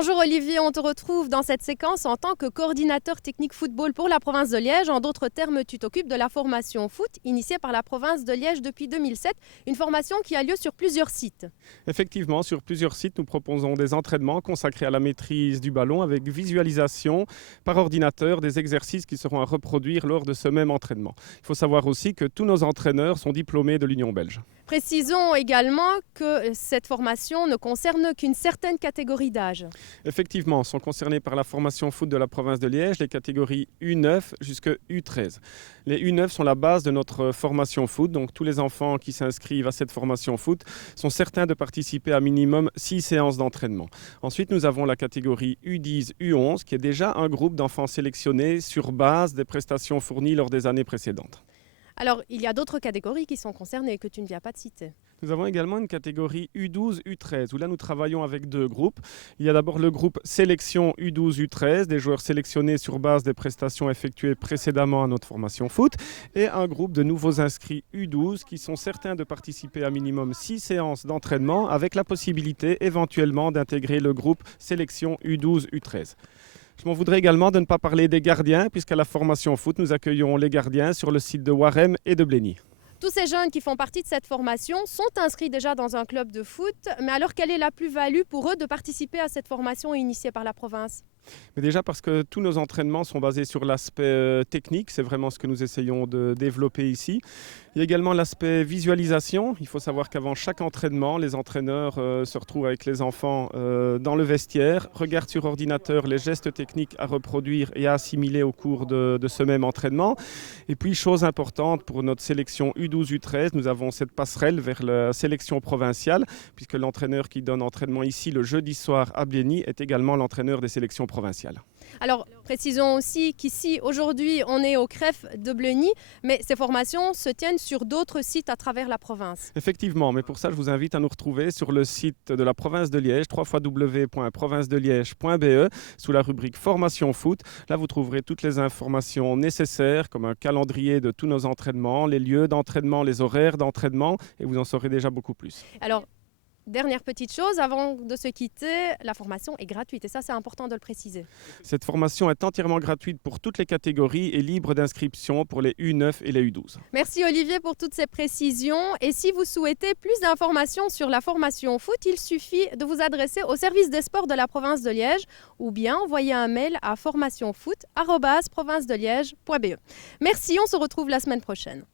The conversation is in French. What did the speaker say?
Bonjour Olivier, on te retrouve dans cette séquence en tant que coordinateur technique football pour la province de Liège. En d'autres termes, tu t'occupes de la formation foot initiée par la province de Liège depuis 2007, une formation qui a lieu sur plusieurs sites. Effectivement, sur plusieurs sites, nous proposons des entraînements consacrés à la maîtrise du ballon avec visualisation par ordinateur des exercices qui seront à reproduire lors de ce même entraînement. Il faut savoir aussi que tous nos entraîneurs sont diplômés de l'Union belge. Précisons également que cette formation ne concerne qu'une certaine catégorie d'âge. Effectivement, sont concernés par la formation foot de la province de Liège les catégories U9 jusqu'à U13. Les U9 sont la base de notre formation foot, donc tous les enfants qui s'inscrivent à cette formation foot sont certains de participer à minimum 6 séances d'entraînement. Ensuite, nous avons la catégorie U10, U11 qui est déjà un groupe d'enfants sélectionnés sur base des prestations fournies lors des années précédentes. Alors, il y a d'autres catégories qui sont concernées que tu ne viens pas de citer. Nous avons également une catégorie U12, U13, où là nous travaillons avec deux groupes. Il y a d'abord le groupe sélection U12, U13, des joueurs sélectionnés sur base des prestations effectuées précédemment à notre formation foot, et un groupe de nouveaux inscrits U12 qui sont certains de participer à minimum 6 séances d'entraînement avec la possibilité éventuellement d'intégrer le groupe sélection U12, U13. Je m'en voudrais également de ne pas parler des gardiens, puisqu'à la formation foot, nous accueillons les gardiens sur le site de Warem et de Blény. Tous ces jeunes qui font partie de cette formation sont inscrits déjà dans un club de foot, mais alors quelle est la plus-value pour eux de participer à cette formation initiée par la province ? Mais déjà parce que tous nos entraînements sont basés sur l'aspect technique, c'est vraiment ce que nous essayons de développer ici. Il y a également l'aspect visualisation. Il faut savoir qu'avant chaque entraînement, les entraîneurs se retrouvent avec les enfants dans le vestiaire, regardent sur ordinateur les gestes techniques à reproduire et à assimiler au cours de ce même entraînement. Et puis, chose importante pour notre sélection U12, U13, nous avons cette passerelle vers la sélection provinciale, puisque l'entraîneur qui donne entraînement ici le jeudi soir à Blény est également l'entraîneur des sélections provinciales. Alors, précisons aussi qu'ici, aujourd'hui, on est au CREF de Blény, mais ces formations se tiennent sur d'autres sites à travers la province. Effectivement, mais pour ça, je vous invite à nous retrouver sur le site de la province de Liège, www.provincedeliège.be, sous la rubrique Formation Foot. Là, vous trouverez toutes les informations nécessaires, comme un calendrier de tous nos entraînements, les lieux d'entraînement, les horaires d'entraînement, et vous en saurez déjà beaucoup plus. Alors, dernière petite chose, avant de se quitter, la formation est gratuite et ça c'est important de le préciser. Cette formation est entièrement gratuite pour toutes les catégories et libre d'inscription pour les U9 et les U12. Merci Olivier pour toutes ces précisions et si vous souhaitez plus d'informations sur la formation foot, il suffit de vous adresser au service des sports de la province de Liège ou bien envoyer un mail à formationfoot@provincedeliège.be. Merci, on se retrouve la semaine prochaine.